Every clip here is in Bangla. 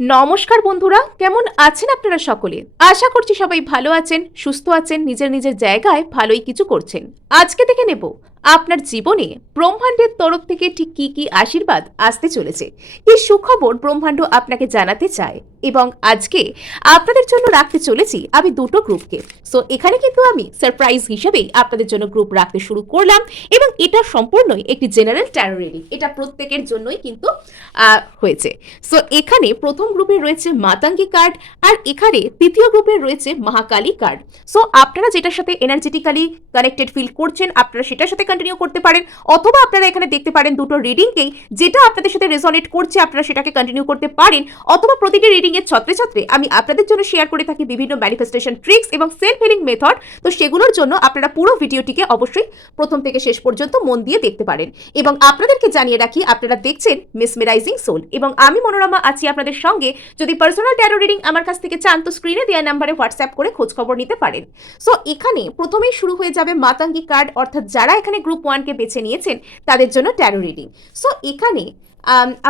নমস্কার বন্ধুরা, কেমন আছেন আপনারা সকলে? আশা করছি সবাই ভালো আছেন, সুস্থ আছেন, নিজের নিজের জায়গায় ভালোই কিছু করছেন। আজকে দেখে নেব আপনার জীবনে ব্রহ্মাণ্ডের তরফ থেকে ঠিক কি কি আশীর্বাদ আসতে চলেছে, কি সুখবর ব্রহ্মাণ্ড আপনাকে জানাতে চায়। এবং আজকে আপনাদের জন্য রাখতে চলেছি আমি দুটো গ্রুপকে। সো এখানে কিন্তু আমি সারপ্রাইজ হিসেবেই আপনাদের জন্য গ্রুপ রাখতে শুরু করলাম, এবং এটা সম্পূর্ণই একটি জেনারেল ট্যারো রিডিং। এটা প্রত্যেকের জন্যই কিন্তু হয়েছে। সো এখানে প্রথম গ্রুপে রয়েছে মাতাঙ্গী কার্ড, আর এখানে তৃতীয় গ্রুপে রয়েছে মহাকালী কার্ড। সো আপনারা যেটার সাথে এনার্জেটিক্যালি কানেক্টেড ফিল করছেন আপনারা সেটার সাথে কন্টিনিউ করতে পারেন, অথবা আপনারা এখানে দেখতে পারেন দুটো রিডিংকেই, যেটা আপনাদের সাথে রেজোনেট করছে আপনারা সেটাকে কন্টিনিউ করতে পারেন। অথবা প্রতিটি রিডিং এর ছত্রে ছত্রে আমি আপনাদের জন্য শেয়ার করে থাকি বিভিন্ন ম্যানিফেস্টেশন ট্রিক্স এবং সেলফ হিলিং মেথড। তো সেগুলোর জন্য আপনারা পুরো ভিডিওটিকে অবশ্যই প্রথম থেকে শেষ পর্যন্ত মন দিয়ে দেখতে পারেন। এবং আপনাদেরকে জানিয়ে রাখি, আপনারা দেখছেন মেসমেরাইজিং সোল, এবং আমি মনোরমা আছি আপনাদের সঙ্গে। যদি পার্সোনাল ট্যারো রিডিং আমার কাছ থেকে চান তো স্ক্রিনে দেওয়া নাম্বারে হোয়াটসঅ্যাপ করে খোঁজ খবর নিতে পারেন। সো এখানে প্রথমেই শুরু হয়ে যাবে মাতাঙ্গী কার্ড, অর্থাৎ যারা এখানে গ্রুপ 1কে বেছে নিয়েছেন তাদের জন্য ট্যারো রিডিং। সো এখানে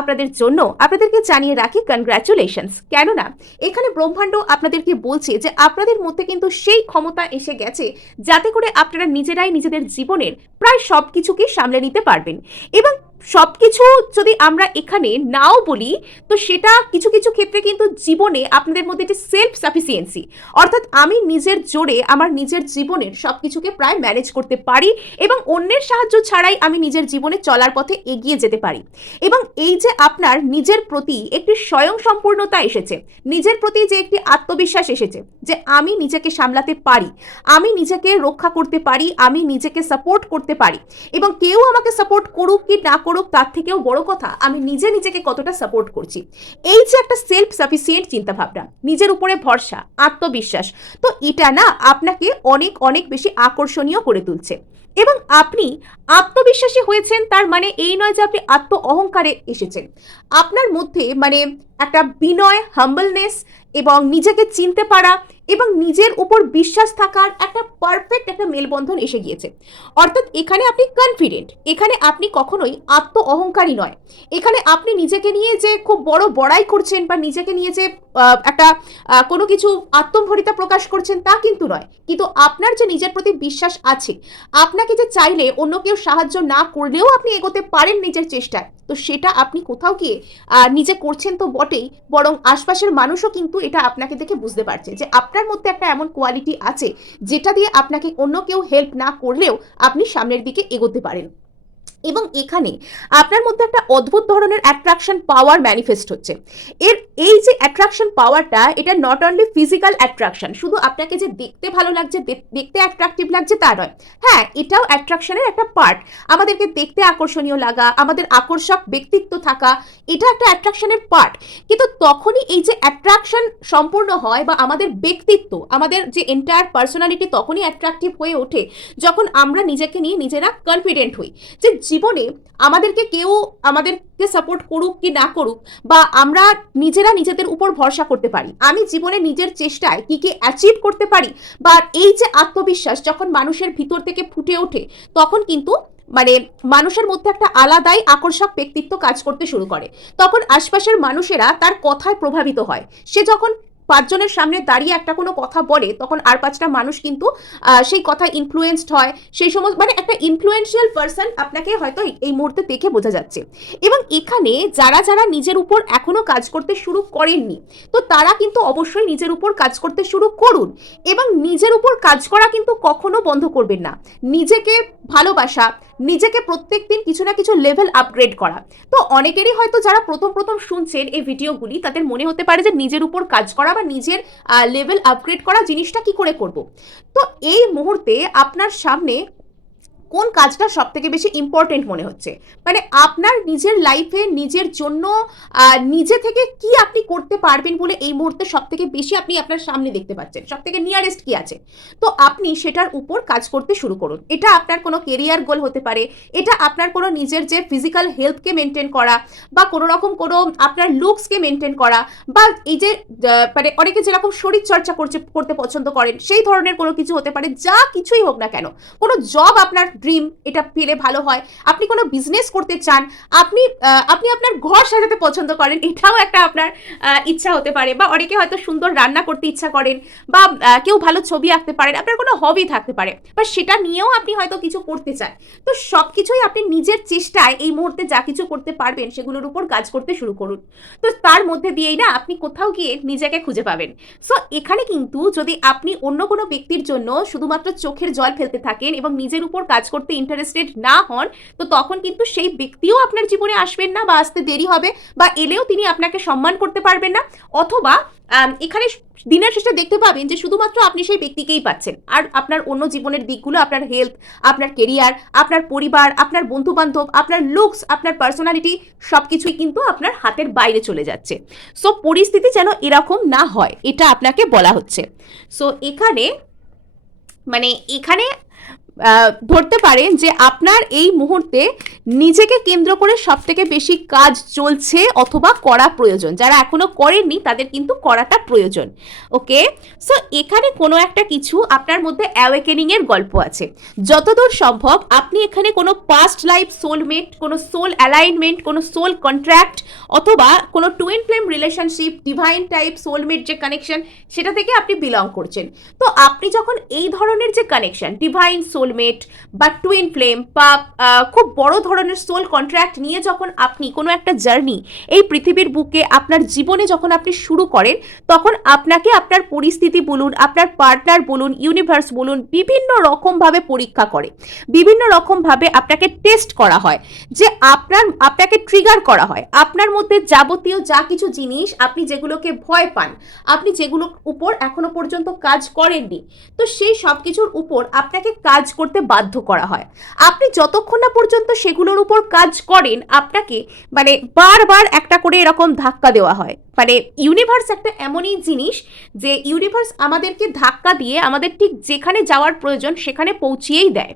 আপনাদের জন্য আপনাদেরকে জানিয়ে রাখি কনগ্রাচুলেশনস, কেননা এখানে ব্রহ্মাণ্ড আপনাদেরকে বলছে যে আপনাদের মধ্যে কিন্তু সেই ক্ষমতা এসে গেছে যাতে করে আপনারা নিজেরাই নিজেদের জীবনের প্রায় সব কিছুকে সামলে নিতে পারবেন। এবং সবকিছু যদি আমরা এখানে নাও বলি তো সেটা কিছু কিছু ক্ষেত্রে কিন্তু জীবনে আপনাদের মধ্যে যে সেলফ সাফিসিয়েন্সি, অর্থাৎ আমি নিজের জোরে আমার নিজের জীবনের সবকিছুকে প্রায় ম্যানেজ করতে পারি, এবং অন্যের সাহায্য ছাড়াই আমি নিজের জীবনে চলার পথে এগিয়ে যেতে পারি। এবং এই যে আপনার নিজের প্রতি একটি স্বয়ং সম্পূর্ণতা এসেছে, নিজের প্রতি যে একটি আত্মবিশ্বাস এসেছে যে আমি নিজেকে সামলাতে পারি, আমি নিজেকে রক্ষা করতে পারি, আমি নিজেকে সাপোর্ট করতে পারি, এবং কেউ আমাকে সাপোর্ট করুক কি না করুক তার থেকেও বড় কথা আমি নিজে নিজেকে কতটা সাপোর্ট করছি। এই যে একটা সেলফ সাফিসিয়েন্ট চিন্তাভাবনা, নিজের উপরে ভরসা, আত্মবিশ্বাস, তো এটা না আপনাকে অনেক অনেক বেশি আকর্ষণীয় করে তুলছে। এবং আপনি আত্মবিশ্বাসী হয়েছেন তার মানে এই নয় যে আপনি আত্ম অহংকারে এসেছেন। আপনার মধ্যে মানে একটা বিনয়, হাম্বলনেস এবং নিজেকে চিনতে পারা এবং নিজের উপর বিশ্বাস থাকার একটা পারফেক্ট একটা মেলবন্ধন এসে গিয়েছে। অর্থাৎ এখানে আপনি কনফিডেন্ট, এখানে আপনি কখনোই আত্ম অহংকারী নয়। এখানে আপনি নিজেকে নিয়ে যে খুব বড় বড়াই করছেন বা নিজেকে নিয়ে যে একটা কোনো কিছু আত্মম্ভরিতা প্রকাশ করছেন তা কিন্তু নয়, কিন্তু আপনার যে নিজের প্রতি বিশ্বাস আছে, আপনাকে যে চাইলে অন্য কেউ সাহায্য না করলেও আপনি এগোতে পারেন নিজের চেষ্টায়, তো সেটা আপনি কোথাও গিয়ে নিজে করছেন তো বটেই, বরং আশপাশের মানুষও কিন্তু এটা আপনাকে দেখে বুঝতে পারছে যে আপনার মধ্যে একটা এমন কোয়ালিটি আছে যেটা দিয়ে আপনাকে অন্য কেউ হেল্প না করলেও আপনি সামনের দিকে এগোতে পারেন। এবং এখানে আপনার মধ্যে একটা অদ্ভুত ধরনের অ্যাট্রাকশন পাওয়ার ম্যানিফেস্ট হচ্ছে। এই যে অ্যাট্রাকশন পাওয়ারটা, এটা নট অনলি ফিজিক্যাল অ্যাট্রাকশন, শুধু আপনাকে যে দেখতে ভালো লাগছে, দেখতে অ্যাট্রাকটিভ লাগছে তা নয়, হ্যাঁ এটাও অ্যাট্রাকশনের একটা পার্ট। আমাদেরকে দেখতে আকর্ষণীয় লাগা, আমাদের আকর্ষক ব্যক্তিত্ব থাকা, এটা একটা অ্যাট্রাকশনের পার্ট। কিন্তু তখনই এই যে অ্যাট্রাকশন সম্পূর্ণ হয় বা আমাদের ব্যক্তিত্ব, আমাদের যে এন্টায়ার পার্সোনালিটি তখনই অ্যাট্রাকটিভ হয়ে ওঠে যখন আমরা নিজেকে নিয়ে নিজেরা কনফিডেন্ট হই যে জীবনে আমাদেরকে কেউ আমাদেরকে সাপোর্ট করুক কি না করুক, বা আমরা নিজেরা নিজেদের উপর ভরসা করতে পারি, আমি জীবনে নিজের চেষ্টায় কি কি অ্যাচিভ করতে পারি। বা এই যে আত্মবিশ্বাস যখন মানুষের ভিতর থেকে ফুটে ওঠে তখন কিন্তু মানে মানুষের মধ্যে একটা আলাদাই আকর্ষক ব্যক্তিত্ব কাজ করতে শুরু করে। তখন আশপাশের মানুষেরা তার কথায় প্রভাবিত হয়। সে যখন 5 জনের সামনে দাঁড়িয়ে একটা কোনো কথা বলে তখন আর 5টা মানুষ কিন্তু সেই কথায় ইনফ্লুয়েন্সড হয়। সেই সময় মানে একটা ইনফ্লুয়েন্সিয়াল পারসন আপনাকে হয়তো এই মুহূর্তে দেখে বোঝা যাচ্ছে। এবং এখানে যারা যারা নিজের উপর এখনো কাজ করতে শুরু করেননি, তো তারা কিন্তু অবশ্যই নিজের উপর কাজ করতে শুরু করুন। এবং নিজের উপর কাজ করা কিন্তু কখনো বন্ধ করবেন না। নিজেকে ভালোবাসা, নিজেকে প্রত্যেক দিন কিছু না কিছু লেভেল আপগ্রেড করা। তো অনেকেরই হয়তো যারা প্রথম প্রথম শুনছেন এই ভিডিওগুলি তাদের মনে হতে পারে যে নিজের উপর কাজ করা বা নিজের লেভেল আপগ্রেড করা জিনিসটা কি করে করব। তো এই মুহূর্তে আপনার সামনে কোন কাজটা সব থেকে বেশি ইম্পর্টেন্ট মনে হচ্ছে, মানে আপনার নিজের লাইফে নিজের জন্য নিজে থেকে কি আপনি করতে পারবেন বলে এই মুহূর্তে সব থেকে বেশি আপনি আপনার সামনে দেখতে পাচ্ছেন, সব থেকে নিয়ারেস্ট কি আছে, তো আপনি সেটার উপর কাজ করতে শুরু করুন। এটা আপনার কোনো কেরিয়ার গোল হতে পারে, এটা আপনার কোনো নিজের যে ফিজিক্যাল হেলথকে মেনটেন করা, বা কোনো রকম কোনো আপনার লুকসকে মেনটেন করা, বা এই যে মানে অনেকে যেরকম শরীর চর্চা করতে পছন্দ করেন সেই ধরনের কোনো কিছু হতে পারে। যা কিছুই হোক না কেন, কোনো জব আপনার ড্রিম, এটা পেলে ভালো হয়। আপনি কোনো বিজনেস করতে চান, আপনি আপনি আপনার ঘর সাজাতে পছন্দ করেন, এটাও একটা আপনার ইচ্ছা হতে পারে। বা অনেকে হয়তো সুন্দর রান্না করতে ইচ্ছা করেন, বা কেউ ভালো ছবি আঁকতে পারেন, আপনার কোনো হবি থাকতে পারে, বা সেটা নিয়েও আপনি হয়তো কিছু করতে চান। তো সব কিছুই আপনি নিজের চেষ্টায় এই মুহূর্তে যা কিছু করতে পারবেন সেগুলোর উপর কাজ করতে শুরু করুন। তো তার মধ্যে দিয়েই না আপনি কোথাও গিয়ে নিজেকে খুঁজে পাবেন। সো এখানে কিন্তু যদি আপনি অন্য কোনো ব্যক্তির জন্য শুধুমাত্র চোখের জল ফেলতে থাকেন এবং নিজের উপর কাজ করতে ইন্টারেস্টেড না হন, তো তখন কিন্তু সেই ব্যক্তিও আপনার জীবনে আসবেন না, বা আসতে দেরি হবে, বা এলেও তিনি আপনাকে সম্মান করতে পারবেন না। অথবা এখানে দিনের শেষে দেখতে পাবেন যে শুধুমাত্র আপনি সেই ব্যক্তিকেই পাচ্ছেন, আর আপনার অন্য জীবনের দিকগুলো, আপনার হেলথ, আপনার কেরিয়ার, আপনার পরিবার, আপনার বন্ধু বান্ধব, আপনার লুকস, আপনার পার্সোনালিটি, সবকিছুই কিন্তু আপনার হাতের বাইরে চলে যাচ্ছে। সো পরিস্থিতি যেন এরকম না হয়, এটা আপনাকে বলা হচ্ছে। সো এখানে ধরতে পারেন যে আপনার এই মুহূর্তে নিজেকে কেন্দ্র করে সব থেকে বেশি কাজ চলছে অথবা করা প্রয়োজন। যারা এখনো করেননি তাদের কিন্তু করাটা প্রয়োজন। ওকে, সো এখানে কোনো একটা কিছু আপনার মধ্যে অ্যাওয়েকেনিং এর গল্প আছে। যতদূর সম্ভব আপনি এখানে কোনো পাস্ট লাইফ সোলমেট, কোনো সোল অ্যালাইনমেন্ট, কোনো সোল কন্ট্রাক্ট, অথবা কোনো twin flame relationship, divine type soulmate যে কানেকশন, সেটা থেকে আপনি বিলং করছেন। তো আপনি যখন এই ধরনের যে কানেকশন, ডিভাইন সোলমেট বা টুইন ফ্লেম, বা খুব বড় ধরনের সোল কন্ট্রাক্ট নিয়ে যখন আপনি কোনো একটা জার্নি এই পৃথিবীর বুকে আপনার জীবনে যখন আপনি শুরু করেন, তখন আপনাকে আপনার পরিস্থিতি বলুন, আপনার পার্টনার বলুন, ইউনিভার্স বলুন, বিভিন্ন রকমভাবে পরীক্ষা করে, বিভিন্ন রকমভাবে আপনাকে টেস্ট করা হয়, যে আপনাকে ট্রিগার করা হয়। আপনার মধ্যে যাবতীয় যা কিছু জিনিস আপনি যেগুলোকে ভয় পান, আপনি যেগুলোর উপর এখনো পর্যন্ত কাজ করেননি, তো সেই সব কিছুর উপর আপনাকে কাজ করতে বাধ্য করা হয়। আপনি যতক্ষণ না পর্যন্ত সেগুলোর উপর কাজ করেন, আপনাকে বারবার একটা করে এরকম ধাক্কা দেওয়া হয়। ইউনিভার্স একটা এমনই জিনিস যে ইউনিভার্স আমাদেরকে ধাক্কা দিয়ে আমাদের ঠিক যেখানে যাওয়ার প্রয়োজন সেখানে পৌঁছিয়েই দেয়।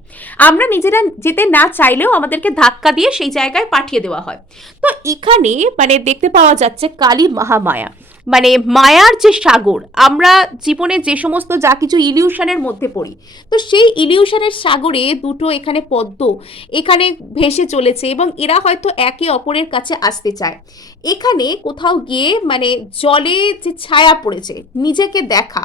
আমরা নিজেরা যেতে না চাইলেও আমাদেরকে ধাক্কা দিয়ে সেই জায়গায় পাঠিয়ে দেওয়া হয়। তো এখানে দেখতে পাওয়া যাচ্ছে কালী মহামায়া, মায়ার যে সাগর, আমরা জীবনে যে সমস্ত যা কিছু ইলিউশনের মধ্যে পড়ি, তো সেই ইলিউশনের সাগরে দুটো এখানে পদ্ম এখানে ভেসে চলেছে, এবং এরা হয়তো একে অপরের কাছে আসতে চায়। এখানে কোথাও গিয়ে জলে যে ছায়া পড়েছে, নিজেকে দেখা,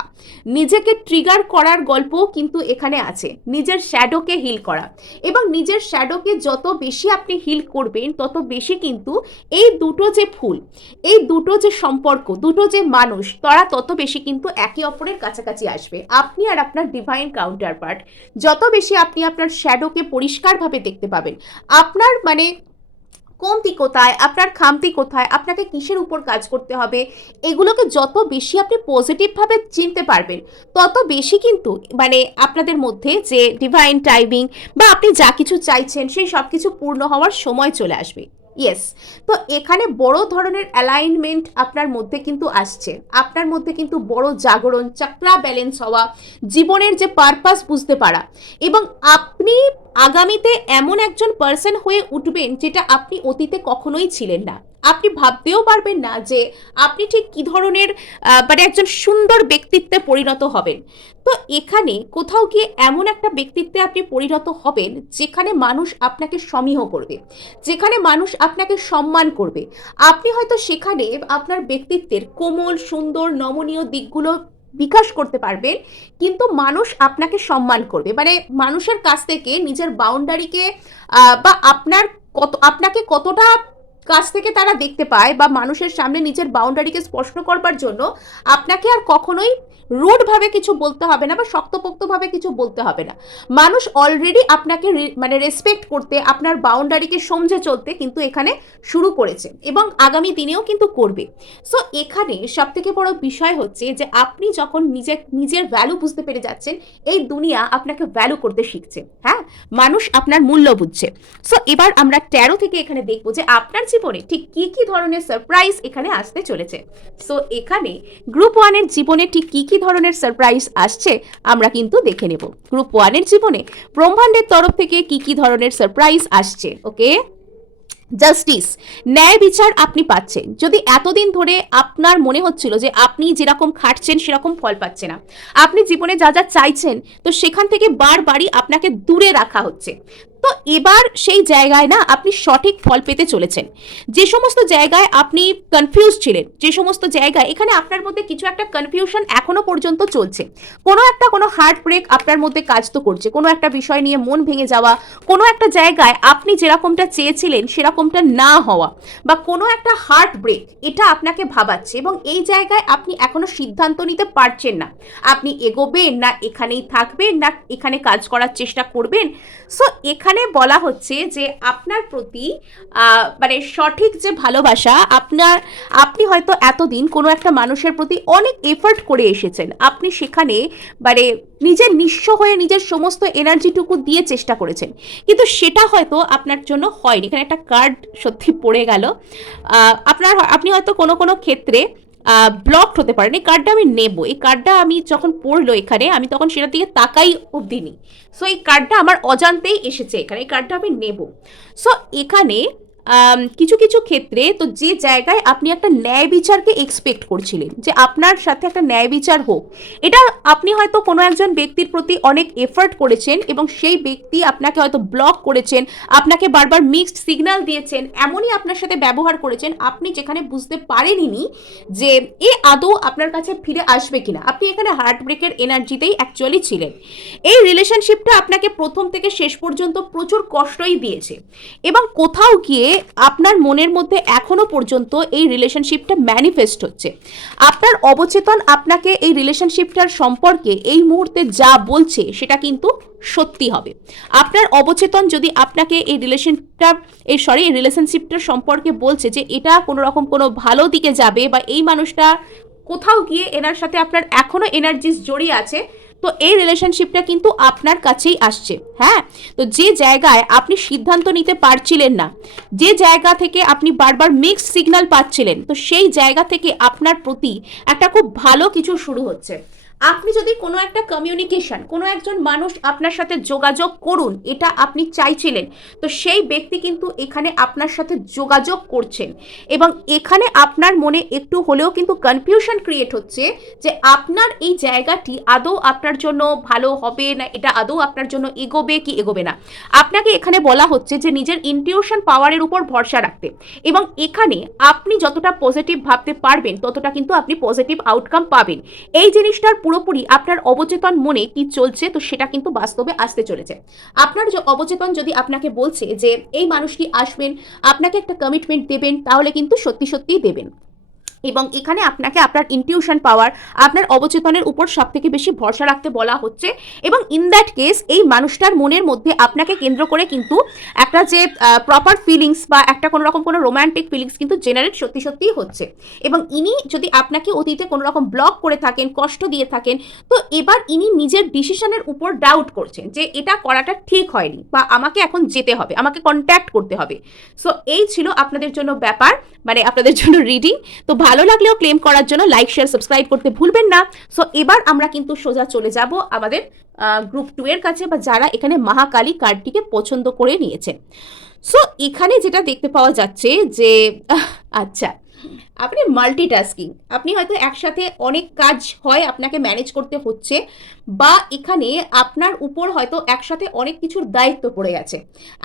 নিজেকে ট্রিগার করার গল্প কিন্তু এখানে আছে। নিজের শ্যাডোকে হিল করা, এবং নিজের শ্যাডোকে যত বেশি আপনি হিল করবেন তত বেশি কিন্তু এই দুটো যে ফুল, এই দুটো যে সম্পর্ক, দুটো যে মানুষ, তারা তত বেশি কিন্তু একে অপরের কাছাকাছি আসবে। আপনি আর আপনার ডিভাইন কাউন্টার পার্ট, যত বেশি আপনি আপনার শ্যাডোকে পরিষ্কারভাবে দেখতে পাবেন, আপনার কমতি কোথায়, আপনার খামতি কোথায়, আপনাকে কিসের উপর কাজ করতে হবে, এগুলোকে যত বেশি আপনি পজিটিভভাবে চিনতে পারবেন, তত বেশি কিন্তু আপনাদের মধ্যে যে ডিভাইন টাইমিং বা আপনি যা কিছু চাইছেন সেই সব কিছু পূর্ণ হওয়ার সময় চলে আসবে। ইয়েস, তো এখানে বড় ধরনের অ্যালাইনমেন্ট আপনার মধ্যে কিন্তু আসছে, আপনার মধ্যে কিন্তু বড় জাগরণ, চক্রা ব্যালেন্স হওয়া, জীবনের যে পারপাস বুঝতে পারা, এবং আপনি আগামীতে এমন একজন পার্সন হয়ে উঠবেন যেটা আপনি অতীতে কখনোই ছিলেন না। আপনি ভাবতেও পারবেন না যে আপনি ঠিক কি ধরনের একজন সুন্দর ব্যক্তিত্বে পরিণত হবেন। তো এখানে কোথাও গিয়ে এমন একটা ব্যক্তিত্বে আপনি পরিণত হবেন যেখানে মানুষ আপনাকে সমীহ করবে, যেখানে মানুষ আপনাকে সম্মান করবে। আপনি হয়তো সেখানে আপনার ব্যক্তিত্বের কোমল, সুন্দর, নমনীয় দিকগুলো বিকাশ করতে পারবেন, কিন্তু মানুষ আপনাকে সম্মান করবে। মানুষের কাছ থেকে নিজের বাউন্ডারিকে বা আপনাকে কতটা কাছ থেকে তারা দেখতে পায়, বা মানুষের সামনে নিজের বাউন্ডারিকে স্পষ্ট করবার জন্য আপনাকে আর কখনোই রুডভাবে কিছু বলতে হবে না, বা শক্তপোক্তভাবে কিছু বলতে হবে না। মানুষ অলরেডি আপনাকে রেসপেক্ট করতে, আপনার বাউন্ডারিকে সমঝে চলতে কিন্তু এখানে শুরু করেছে, এবং আগামী দিনেও কিন্তু করবে। সো এখানে সব থেকে বড় বিষয় হচ্ছে যে আপনি যখন নিজের ভ্যালু বুঝতে পেরে যাচ্ছেন, এই দুনিয়া আপনাকে ভ্যালু করতে শিখছে। হ্যাঁ, মানুষ আপনার মূল্য বুঝছে। সো এবার আমরা 13 থেকে এখানে দেখবো যে আপনার জীবনে ঠিক কি কি ধরনের সারপ্রাইজ এখানে আসতে চলেছে। সো এখানে গ্রুপ 1 এর জীবনে ঠিক কি কি ধরনের সারপ্রাইজ আসছে আমরা কিন্তু দেখে নেব। গ্রুপ 1 এর জীবনে ব্রহ্মাণ্ডের তরফ থেকে কি কি ধরনের সারপ্রাইজ আসছে। ওকে, জাস্টিস, ন্যায় বিচার আপনি পাচ্ছেন। যদি এতদিন ধরে আপনার মনে হচ্ছিল যে আপনি যেরকম খাটছেন সেরকম ফল পাচ্ছে না, আপনি জীবনে যা যা চাইছেন তো সেখান থেকে বারবারই আপনাকে দূরে রাখা হচ্ছে, তো এবার সেই জায়গায় না আপনি সঠিক ফল পেতে চলেছেন। যে সমস্ত জায়গায় আপনি কনফিউজ ছিলেন, যে সমস্ত জায়গায় এখানে আপনার মধ্যে কিছু একটা কনফিউশন এখনো পর্যন্ত চলছে, কোনো হার্ট ব্রেক আপনার মধ্যে কাজ তো করছে, কোনো একটা বিষয় নিয়ে মন ভেঙে যাওয়া, কোনো একটা জায়গায় আপনি যেরকমটা চেয়েছিলেন সেরকমটা না হওয়া, বা কোনো একটা হার্ট ব্রেক এটা আপনাকে ভাবাচ্ছে, এবং এই জায়গায় আপনি এখনো সিদ্ধান্ত নিতে পারছেন না আপনি এগোবেন না এখানেই থাকবেন না এখানে কাজ করার চেষ্টা করবেন। সো এখানে বলা হচ্ছে যে আপনার প্রতি মানে সঠিক যে ভালোবাসা আপনি হয়তো এতদিন কোনো একটা মানুষের প্রতি অনেক এফর্ট করে এসেছেন, আপনি সেখানে মানে নিজের নিঃস্ব হয়ে নিজের সমস্ত এনার্জিটুকু দিয়ে চেষ্টা করেছেন, কিন্তু সেটা হয়তো আপনার জন্য হয়নি। এখানে একটা কার্ড সত্যি পড়ে গেল, আপনি হয়তো কোনো কোনো ক্ষেত্রে ব্লকড হতে পারেন। এই কার্ডটা আমি নেব, এই কার্ডটা আমি যখন পড়লো এখানে আমি তখন সেটার দিকে তাকাই অবধি নি। সো এই কার্ডটা আমার অজান্তেই এসেছে এখানে, এই কার্ডটা আমি নেব। সো এখানে কিছু কিছু ক্ষেত্রে তো যে জায়গায় আপনি একটা ন্যায় বিচারকে এক্সপেক্ট করছিলেন যে আপনার সাথে একটা ন্যায় বিচার হোক, এটা আপনি হয়তো কোনো একজন ব্যক্তির প্রতি অনেক এফর্ট করেছেন এবং সেই ব্যক্তি আপনাকে হয়তো ব্লক করেছেন, আপনাকে বারবার মিক্সড সিগন্যাল দিয়েছেন, এমনই আপনার সাথে ব্যবহার করেছেন আপনি যেখানে বুঝতে পারেননি যে এ আদৌ আপনার কাছে ফিরে আসবে কিনা। আপনি এখানে হার্ট ব্রেকের এনার্জিতেই অ্যাকচুয়ালি ছিলেন। এই রিলেশনশিপটা আপনাকে প্রথম থেকে শেষ পর্যন্ত প্রচুর কষ্টই দিয়েছে, এবং কোথাও গিয়ে আপনার মনের মধ্যে এখনো পর্যন্ত এই রিলেশনশিপটা ম্যানিফেস্ট হচ্ছে। আপনার অবচেতন আপনাকে এই রিলেশনশিপটার সম্পর্কে এই মুহূর্তে যা বলছে সেটা কিন্তু সত্যি হবে। আপনার অবচেতন যদি আপনাকে এই রিলেশনশিপটার সম্পর্কে বলছে যে এটা কোনো রকম কোনো ভালো দিকে যাবে, বা এই মানুষটা কোথাও গিয়ে এনার সাথে আপনার এখনো এনার্জিস জড়িয়ে আছে, তো এই রিলেশনশিপটা কিন্তু আপনার কাছেই আসছে। হ্যাঁ, তো যে জায়গায় আপনি সিদ্ধান্ত নিতে পারছিলেন না, যে জায়গা থেকে আপনি বারবার মিক্সড সিগন্যাল পাচ্ছিলেন, তো সেই জায়গা থেকে আপনার প্রতি একটা খুব ভালো কিছু শুরু হচ্ছে। আপনি যদি কোনো একটা কমিউনিকেশন, কোনো একজন মানুষ আপনার সাথে যোগাযোগ করুন এটা আপনি চাইছিলেন, তো সেই ব্যক্তি কিন্তু এখানে আপনার সাথে যোগাযোগ করছেন, এবং এখানে আপনার মনে একটু হলেও কিন্তু কনফিউশন ক্রিয়েট হচ্ছে যে আপনার এই জায়গাটি আদৌ আপনার জন্য ভালো হবে না, এটা আদৌ আপনার জন্য এগোবে কি এগোবে না। আপনাকে এখানে বলা হচ্ছে যে নিজের ইনটিউশন পাওয়ারের উপর ভরসা রাখতে, এবং এখানে আপনি যতটা পজিটিভ ভাবতে পারবেন ততটা কিন্তু আপনি পজিটিভ আউটকাম পাবেন। এই জিনিসটার পুরোপুরি আপনার অবচেতন মনে কি চলছে তো সেটা কিন্তু বাস্তবে আসতে চলেছে। আপনার যে অবচেতন যদি আপনাকে বলছে যে এই মানুষটি আসবেন, আপনাকে একটা কমিটমেন্ট দেবেন, তাহলে কিন্তু সত্যি সত্যিই দেবেন, এবং এখানে আপনাকে আপনার ইনটিউশন পাওয়ার, আপনার অবচেতনের উপর সব থেকে বেশি ভরসা রাখতে বলা হচ্ছে, এবং ইন দ্যাট কেস এই মানুষটার মনের মধ্যে আপনাকে কেন্দ্র করে কিন্তু একটা যে প্রপার ফিলিংস বা একটা কোনো রকম কোনো রোম্যান্টিক ফিলিংস কিন্তু জেনারেট সত্যি সত্যিই হচ্ছে, এবং ইনি যদি আপনাকে অতীতে কোনো রকম ব্লক করে থাকেন, কষ্ট দিয়ে থাকেন, তো এবার ইনি নিজের ডিসিশনের উপর ডাউট করছেন যে এটা করাটা ঠিক হয়নি, বা আমাকে এখন যেতে হবে, আমাকে কন্ট্যাক্ট করতে হবে। সো এই ছিল আপনাদের জন্য ব্যাপার, মানে আপনাদের জন্য রিডিং। তো ভালো লাগলেও ক্লেম করার জন্য লাইক শেয়ার সাবস্ক্রাইব করতে ভুলবেন না। সো এবার আমরা কিন্তু সোজা চলে যাব আমাদের গ্রুপ 2 এর কাছে, বা যারা এখানে মহাকালী কার্ডটিকে পছন্দ করে নিয়েছেন। সো এখানে যেটা দেখতে পাওয়া যাচ্ছে যে আচ্ছা, আপনি মাল্টিটাস্কিং, আপনি হয়তো একসাথে অনেক কাজ হয় আপনাকে ম্যানেজ করতে হচ্ছে, বা এখানে আপনার উপর হয়তো একসাথে অনেক কিছুর দায়িত্ব পড়ে গেছে,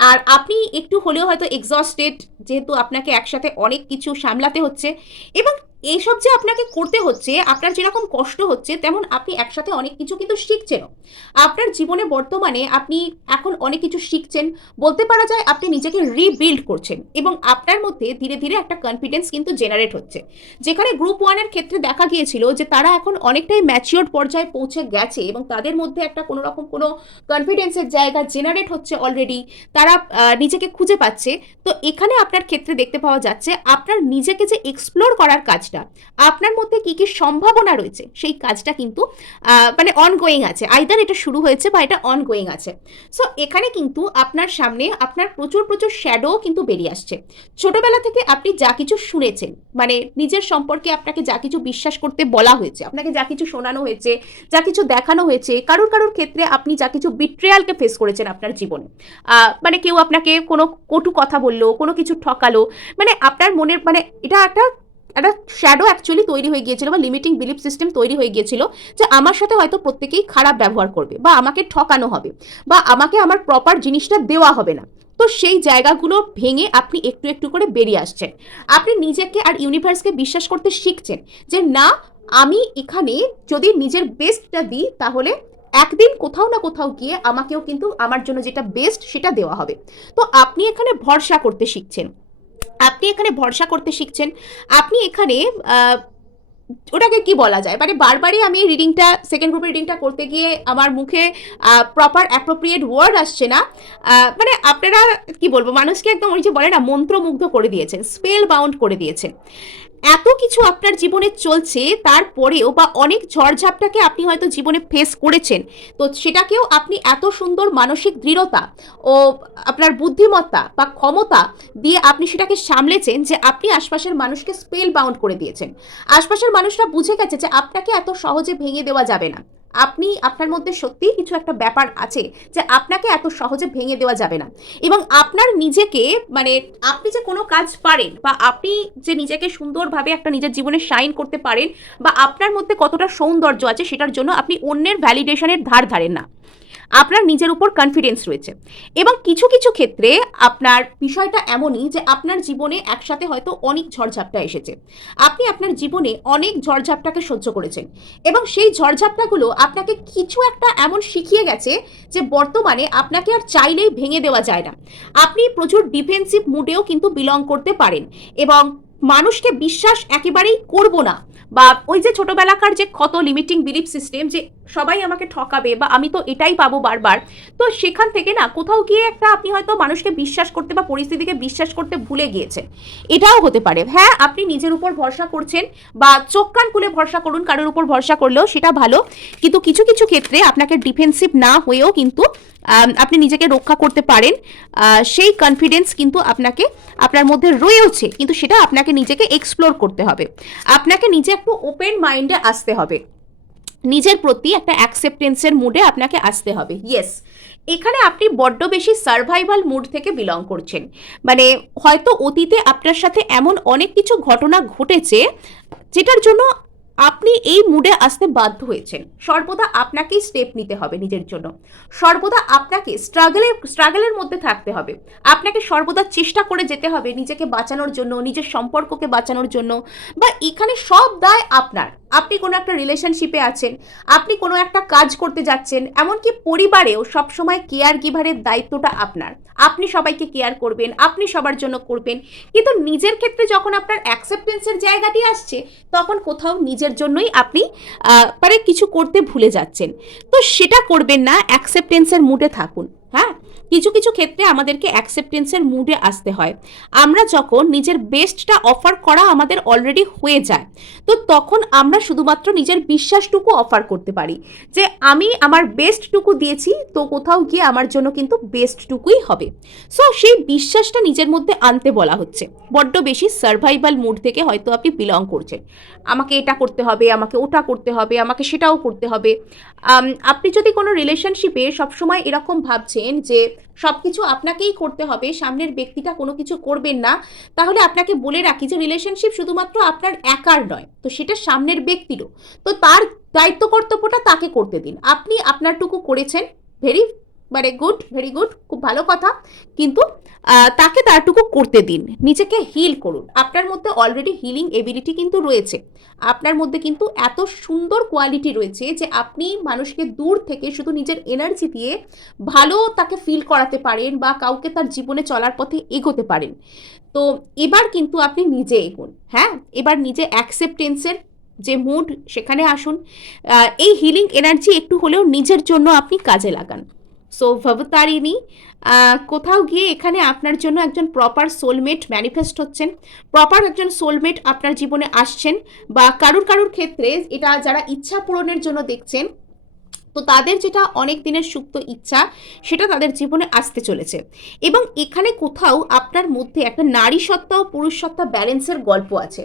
আর আপনি একটু হলেও হয়তো এক্সস্টেড, যেহেতু আপনাকে একসাথে অনেক কিছু সামলাতে হচ্ছে, এবং এইসব যে আপনাকে করতে হচ্ছে, আপনার যেরকম কষ্ট হচ্ছে তেমন আপনি একসাথে অনেক কিছু কিন্তু শিখছেনও। আপনার জীবনে বর্তমানে আপনি এখন অনেক কিছু শিখছেন, বলতে পারা যায় আপনি নিজেকে রিবিল্ড করছেন, এবং আপনার মধ্যে ধীরে ধীরে একটা কনফিডেন্স কিন্তু জেনারেট হচ্ছে। যেখানে গ্রুপ 1 এর ক্ষেত্রে দেখা গিয়েছিল যে তারা এখন অনেকটাই ম্যাচিওর পর্যায়ে পৌঁছে গেছে, এবং তাদের মধ্যে একটা কোনো রকম কোনো কনফিডেন্সের জায়গা জেনারেট হচ্ছে অলরেডি, তারা নিজেকে খুঁজে পাচ্ছে। তো এখানে আপনার ক্ষেত্রে দেখতে পাওয়া যাচ্ছে আপনার নিজেকে যে এক্সপ্লোর করার কাজটি, কাজটা, আপনার মধ্যে কি কি সম্ভাবনা রয়েছে সেই কাজটা কিন্তু মানে অনগোয়িং আছে, আইদার এটা শুরু হয়েছে বা এটা অনগোয়িং আছে। সো এখানে কিন্তু আপনার সামনে আপনার প্রচুর প্রচুর শ্যাডো কিন্তু বেরিয়ে আসছে। ছোটবেলা থেকে আপনি যা কিছু শুনেছেন, মানে নিজের সম্পর্কে আপনাকে যা কিছু বিশ্বাস করতে বলা হয়েছে, আপনাকে যা কিছু শোনানো হয়েছে, যা কিছু দেখানো হয়েছে, কারোর কারোর ক্ষেত্রে আপনি যা কিছু বিট্রেয়ালকে ফেস করেছেন আপনার জীবনে, মানে কেউ আপনাকে কোনো কটু কথা বললো, কোনো কিছু ঠকালো, মানে আপনার মনের মানে এটা একটা একটা শ্যাডো অ্যাকচুয়ালি তৈরি হয়ে গিয়েছিল বা লিমিটিং বিলিফ সিস্টেম তৈরি হয়ে গিয়েছিল যে আমার সাথে হয়তো প্রত্যেকেই খারাপ ব্যবহার করবে বা আমাকে ঠকানো হবে বা আমাকে আমার প্রপার জিনিসটা দেওয়া হবে না। তো সেই জায়গাগুলো ভেঙে আপনি একটু একটু করে বেরিয়ে আসছেন। আপনি নিজেকে আর ইউনিভার্সকে বিশ্বাস করতে শিখছেন যে না, আমি এখানে যদি নিজের বেস্টটা দিই তাহলে একদিন কোথাও না কোথাও গিয়ে আমাকেও কিন্তু আমার জন্য যেটা বেস্ট সেটা দেওয়া হবে। তো আপনি এখানে ভরসা করতে শিখছেন, আপনি এখানে ভরসা করতে শিখছেন, আপনি এখানে ওটাকে কি বলা যায়, মানে বারবারই আমি রিডিংটা সেকেন্ড গ্রুপের রিডিংটা করতে গিয়ে আমার মুখে প্রপার অ্যাপ্রোপ্রিয়েট ওয়ার্ড আসছে না। মানে আপনারা কি বলবো, মানুষকে একদম ওই যে বলে না মন্ত্রমুগ্ধ করে দিয়েছেন, স্পেল বাউন্ড করে দিয়েছেন। এত কিছু আপনার জীবনে চলছে তারপরেও বা অনেক ঝড়ঝাপটাকে আপনি হয়তো জীবনে ফেস করেছেন, তো সেটাকেও আপনি এত সুন্দর মানসিক দৃঢ়তা ও আপনার বুদ্ধিমত্তা বা ক্ষমতা দিয়ে আপনি সেটাকে সামলেছেন যে আপনি আশপাশের মানুষকে স্পেল বাউন্ড করে দিয়েছেন। আশপাশের মানুষরা বুঝে গেছে যে আপনাকে এত সহজে ভেঙে দেওয়া যাবে না, আপনি আপনার মধ্যে সত্যিই কিছু একটা ব্যাপার আছে যে আপনাকে এত সহজে ভেঙে দেওয়া যাবে না। এবং আপনার নিজেকে মানে আপনি যে কোনো কাজ পারেন বা আপনি যে নিজেকে সুন্দরভাবে একটা নিজের জীবনে শাইন করতে পারেন বা আপনার মধ্যে কতটা সৌন্দর্য আছে সেটার জন্য আপনি অন্যের ভ্যালিডেশনের ধার ধারেন না, আপনার নিজের উপর কনফিডেন্স রয়েছে। এবং কিছু কিছু ক্ষেত্রে আপনার বিষয়টা এমনই যে আপনার জীবনে একসাথে হয়তো অনেক ঝড়ঝাপটা এসেছে, আপনি আপনার জীবনে অনেক ঝড়ঝাপটাকে সহ্য করেছেন এবং সেই ঝড়ঝাপটাগুলো আপনাকে কিছু একটা এমন শিখিয়ে গেছে যে বর্তমানে আপনাকে আর চাইলেই ভেঙে দেওয়া যায় না। আপনি প্রচুর ডিফেন্সিভ মুডেও কিন্তু বিলং করতে পারেন এবং মানুষকে বিশ্বাস একেবারেই করব না, বা ওই যে ছোটবেলাকার যে ক্ষত লিমিটিং বিলিফ সিস্টেম যে সবাই আমাকে ঠকাবে বা আমি তো এটাই পাবো বারবার, তো সেখান থেকে না কোথাও গিয়ে একটা আপনি হয়তো মানুষকে বিশ্বাস করতে বা পরিস্থিতিকে বিশ্বাস করতে ভুলে গিয়েছেন, এটাও হতে পারে। হ্যাঁ, আপনি নিজের উপর ভরসা করছেন বা চোখ কান খুলে ভরসা করুন, কারোর উপর ভরসা করলেও সেটা ভালো, কিন্তু কিছু কিছু ক্ষেত্রে আপনাকে ডিফেন্সিভ না হয়েও কিন্তু আপনি নিজেকে রক্ষা করতে পারেন। সেই কনফিডেন্স কিন্তু আপনাকে আপনার মধ্যে রয়েছে, কিন্তু সেটা আপনাকে নিজেকে এক্সপ্লোর করতে হবে, আপনাকে নিজে একটু ওপেন মাইন্ডে আসতে হবে, নিজের প্রতি একটা অ্যাকসেপ্টেন্সের মুডে আপনাকে আসতে হবে। ইয়েস, এখানে আপনি বড্ড বেশি সার্ভাইভাল মুড থেকে বিলং করছেন, মানে হয়তো অতীতে আপনার সাথে এমন অনেক কিছু ঘটনা ঘটেছে যেটার জন্য আপনি এই মুডে আসতে বাধ্য হয়েছেন। সর্বদা আপনাকেই স্টেপ নিতে হবে নিজের জন্য, সর্বদা আপনাকে স্ট্রাগলের মধ্যে থাকতে হবে, আপনাকে সর্বদা চেষ্টা করে যেতে হবে নিজেকে বাঁচানোর জন্য, নিজের সম্পর্ককে বাঁচানোর জন্য, বা এখানে সব দায় আপনার। আপনি কোনো একটা রিলেশনশিপে আছেন, আপনি কোনো একটা কাজ করতে যাচ্ছেন, এমনকি পরিবারেও সবসময় কেয়ার গিভারের দায়িত্বটা আপনার, আপনি সবাইকে কেয়ার করবেন, আপনি সবার জন্য করবেন, কিন্তু নিজের ক্ষেত্রে যখন আপনার অ্যাকসেপ্টেন্সের জায়গাটি আসছে তখন কোথাও নিজের জন্যই আপনি মানে কিছু করতে ভুলে যাচ্ছেন। তো সেটা করবেন না, অ্যাকসেপ্টেন্সের মুডে থাকুন। হ্যাঁ, কিছু কিছু ক্ষেত্রে আমাদেরকে অ্যাকসেপ্টেন্সের মুডে আসতে হয়। আমরা যখন নিজের বেস্টটা অফার করা আমাদের অলরেডি হয়ে যায়, তো তখন আমরা শুধুমাত্র নিজের বিশ্বাসটুকু অফার করতে পারি যে আমি আমার বেস্টটুকু দিয়েছি, তো কোথাও গিয়ে আমার জন্য কিন্তু বেস্টটুকুই হবে। সো সেই বিশ্বাসটা নিজের মধ্যে আনতে বলা হচ্ছে। বড্ড বেশি সার্ভাইভাল মুড থেকে হয়তো আপনি বিলং করছেন, আমাকে এটা করতে হবে, আমাকে ওটা করতে হবে, আমাকে সেটাও করতে হবে। আপনি যদি কোনো রিলেশনশিপে সবসময় এরকম ভাবছেন যে সব কিছু আপনাকেই করতে হবে, সামনের ব্যক্তিটা কোনো কিছু করবেন না, তাহলে আপনাকে বলে রাখি যে রিলেশনশিপ শুধুমাত্র আপনার একার নয়, তো সেটা সামনের ব্যক্তিরও, তো তার দায়িত্ব কর্তব্যটা তাকে করতে দিন। আপনি আপনারটুকু করেছেন, ভেরি গুড, খুব ভালো কথা, কিন্তু তাকে তারটুকু করতে দিন, নিজেকে হিল করুন। আপনার মধ্যে অলরেডি হিলিং এবিলিটি কিন্তু রয়েছে, আপনার মধ্যে কিন্তু এত সুন্দর কোয়ালিটি রয়েছে যে আপনি মানুষকে দূর থেকে শুধু নিজের এনার্জি দিয়ে ভালো তাকে ফিল করাতে পারেন বা কাউকে তার জীবনে চলার পথে এগোতে পারেন। তো এবার কিন্তু আপনি নিজে এগোন। হ্যাঁ, এবার নিজে অ্যাকসেপ্টেন্সের যে মুড সেখানে আসুন, এই হিলিং এনার্জি একটু হলেও নিজের জন্য আপনি কাজে লাগান। সো ভবতারিণী, কোথাও গিয়ে এখানে আপনার জন্য একজন প্রপার সোলমেট ম্যানিফেস্ট হচ্ছেন, প্রপার একজন সোলমেট আপনার জীবনে আসছেন, বা কারুর কারুর ক্ষেত্রে এটা যারা ইচ্ছা পূরণের জন্য দেখছেন, তো তাদের যেটা অনেক দিনের সুপ্ত ইচ্ছা সেটা তাদের জীবনে আসতে চলেছে। এবং এখানে কোথাও আপনার মধ্যে একটা নারী সত্তা ও পুরুষ সত্তা ব্যালেন্সের গল্প আছে।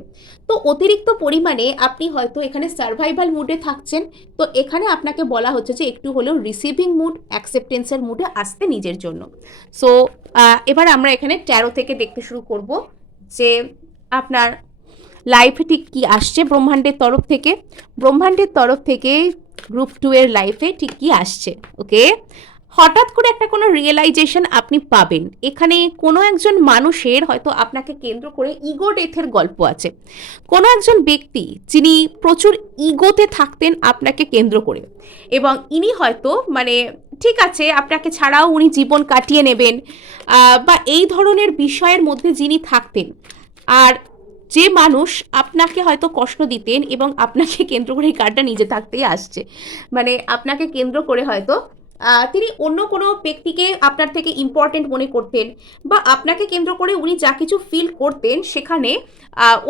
তো অতিরিক্ত পরিমাণে আপনি হয়তো এখানে সার্ভাইভাল মুডে থাকছেন, তো এখানে আপনাকে বলা হচ্ছে যে একটু হলেও রিসিভিং মুড, অ্যাকসেপ্টেন্সের মুডে আসতে নিজের জন্য। সো এবার আমরা এখানে 13 থেকে দেখতে শুরু করব যে আপনার লাইফে ঠিক কী আসছে ব্রহ্মাণ্ডের তরফ থেকে। ব্রহ্মাণ্ডের তরফ থেকে গ্রুপ 2 এর লাইফে ঠিক কী আসছে। ওকে, হঠাৎ করে একটা কোনো রিয়েলাইজেশন আপনি পাবেন। এখানে কোনো একজন মানুষের হয়তো আপনাকে কেন্দ্র করে ইগো ডেথের গল্প আছে। কোনো একজন ব্যক্তি যিনি প্রচুর ইগোতে থাকতেন আপনাকে কেন্দ্র করে, এবং ইনি হয়তো মানে ঠিক আছে আপনাকে ছাড়াও উনি জীবন কাটিয়ে নেবেন, বা এই ধরনের বিষয়ের মধ্যে যিনি থাকতেন। আর যে মানুষ আপনাকে হয়তো কষ্ট দিতেন এবং আপনাকে কেন্দ্র করে এই কার্ডটা নিজে থাকতেই আসছে, মানে আপনাকে কেন্দ্র করে হয়তো তিনি অন্য কোনো ব্যক্তিকে আপনার থেকে ইম্পর্টেন্ট মনে করতেন, বা আপনাকে কেন্দ্র করে উনি যা কিছু ফিল করতেন সেখানে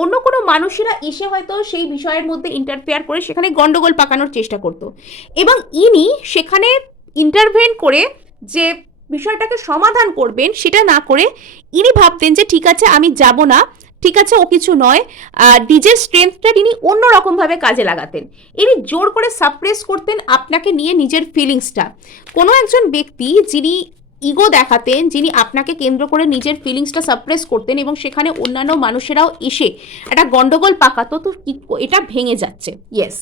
অন্য কোনো মানুষেরা এসে হয়তো সেই বিষয়ের মধ্যে ইন্টারফেয়ার করে সেখানে গন্ডগোল পাকানোর চেষ্টা করতো, এবং ইনি সেখানে ইন্টারভেন করে যে বিষয়টাকে সমাধান করবেন সেটা না করে ইনি ভাবতেন যে ঠিক আছে আমি যাব না, ঠিক আছে ও কিছু নয়, নিজের স্ট্রেংথটা তিনি অন্যরকমভাবে কাজে লাগাতেন। ইনি জোর করে সাপ্রেস করতেন আপনাকে নিয়ে নিজের ফিলিংসটা। কোনো একজন ব্যক্তি যিনি ইগো দেখাতেন, যিনি আপনাকে কেন্দ্র করে নিজের ফিলিংসটা সাপ্রেস করতেন এবং সেখানে অন্যান্য মানুষেরাও এসে একটা গন্ডগোল পাকাতো, তো এটা ভেঙে যাচ্ছে। ইয়েস,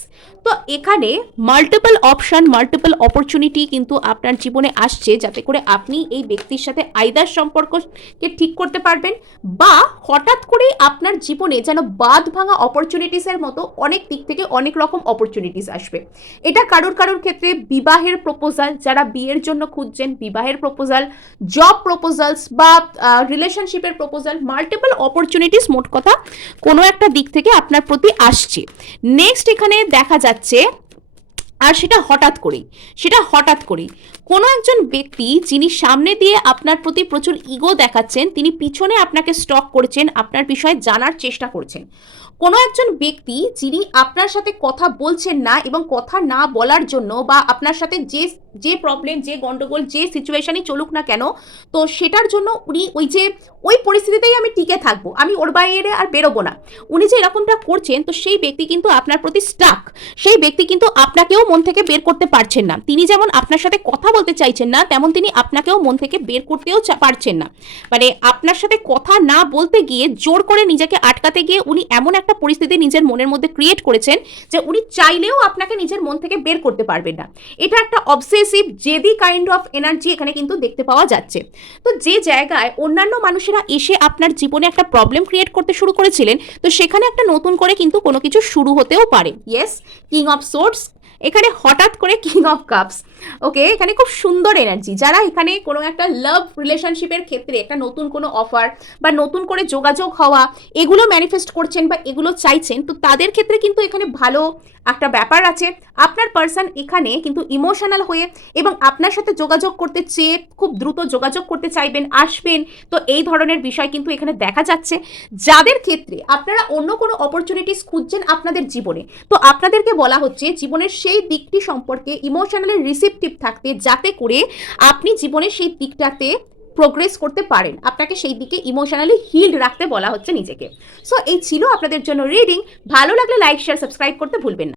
তো এখানে মাল্টিপল অপশন, মাল্টিপল অপরচুনিটি কিন্তু আপনার জীবনে আসছে, যাতে করে আপনি এই ব্যক্তির সাথে আইদার সম্পর্ককে ঠিক করতে পারবেন, বা হঠাৎ করেই আপনার জীবনে যেন বাঁধ ভাঙা অপরচুনিটিসের মতো অনেক দিক থেকে অনেক রকম অপরচুনিটিস আসবে। এটা কারোর কারোর ক্ষেত্রে বিবাহের প্রপোজাল, যারা বিয়ের জন্য খুঁজছেন বিবাহের প্রপোজাল, জব প্রপোজালস, বা রিলেশনশিপের প্রপোজাল, মাল্টিপল অপরচুনিটিস মোট কথা কোনো একটা দিক থেকে আপনার প্রতি আসছে। নেক্সট এখানে দেখা যাচ্ছে, আর সেটা হঠাৎ করেই কোনো একজন ব্যক্তি যিনি সামনে দিয়ে আপনার প্রতি প্রচুর ইগো দেখাচ্ছেন, তিনি পিছনে আপনাকে স্টক করছেন, আপনার বিষয়ে জানার চেষ্টা করছেন। কোনো একজন ব্যক্তি যিনি আপনার সাথে কথা বলছেন না, এবং কথা না বলার জন্য বা আপনার সাথে যে প্রবলেম, যে গন্ডগোল, যে সিচুয়েশনই চলুক না কেন, তো সেটার জন্য উনি ওই পরিস্থিতিতেই আমি টিকে থাকবো, আমি ওর বাইরে আর বেরোবো না, উনি যে এরকমটা করছেন, তো সেই ব্যক্তি কিন্তু আপনার প্রতি স্টাক। সেই ব্যক্তি কিন্তু আপনাকেও মন থেকে বের করতে পারছেন না। তিনি যেমন আপনার সাথে কথা বলতে চাইছেন না, তেমন তিনি আপনাকেও মন থেকে বের করতেও পারছেন না। মানে আপনার সাথে কথা না বলতে গিয়ে জোর করে নিজেকে আটকাতে গিয়ে উনি এমন একটা পরিস্থিতি নিজের মনের মধ্যে ক্রিয়েট করেছেন যে উনি চাইলেও আপনাকে নিজের মন থেকে বের করতে পারবেন না। এটা একটা অবসেসিভ জেদি কাইন্ড অফ এনার্জি এখানে কিন্তু দেখতে পাওয়া যাচ্ছে। তো যে জায়গায় অন্যান্য মানুষেরা এসে আপনার জীবনে একটা প্রবলেম ক্রিয়েট করতে শুরু করেছিলেন, তো সেখানে একটা নতুন করে কিন্তু কোনো কিছু শুরু হতেও পারে। ইয়েস, কিং অফ সোর্ডস, এখানে হঠাৎ করে কিং অফ কাপস। ওকে, এখানে খুব সুন্দর এনার্জি। যারা এখানে কোনো একটা লাভ রিলেশনশিপের ক্ষেত্রে একটা নতুন কোনো অফার বা নতুন করে যোগাযোগ হওয়া এগুলো ম্যানিফেস্ট করছেন বা এগুলো চাইছেন, তো তাদের ক্ষেত্রে কিন্তু এখানে ভালো একটা ব্যাপার আছে। আপনার পার্সন এখানে কিন্তু ইমোশনাল হয়ে এবং আপনার সাথে যোগাযোগ করতে চেয়ে খুব দ্রুত যোগাযোগ করতে চাইবেন, আসবেন। তো এই ধরনের বিষয় কিন্তু এখানে দেখা যাচ্ছে। যাদের ক্ষেত্রে আপনারা অন্য কোনো অপরচুনিটিস খুঁজছেন আপনাদের জীবনে, তো আপনাদেরকে বলা হচ্ছে জীবনের সেই দিকটি সম্পর্কে ইমোশনালি রিসিপটিভ থাকতে, যাতে করে আপনি জীবনের সেই দিকটাতে প্রোগ্রেস করতে পারেন। আপনাকে সেই দিকে ইমোশনালি হিলড রাখতে বলা হচ্ছে নিজেকে। সো এই ছিল আপনাদের জন্য রিডিং। ভালো লাগলে লাইক, শেয়ার, সাবস্ক্রাইব করতে ভুলবেন না।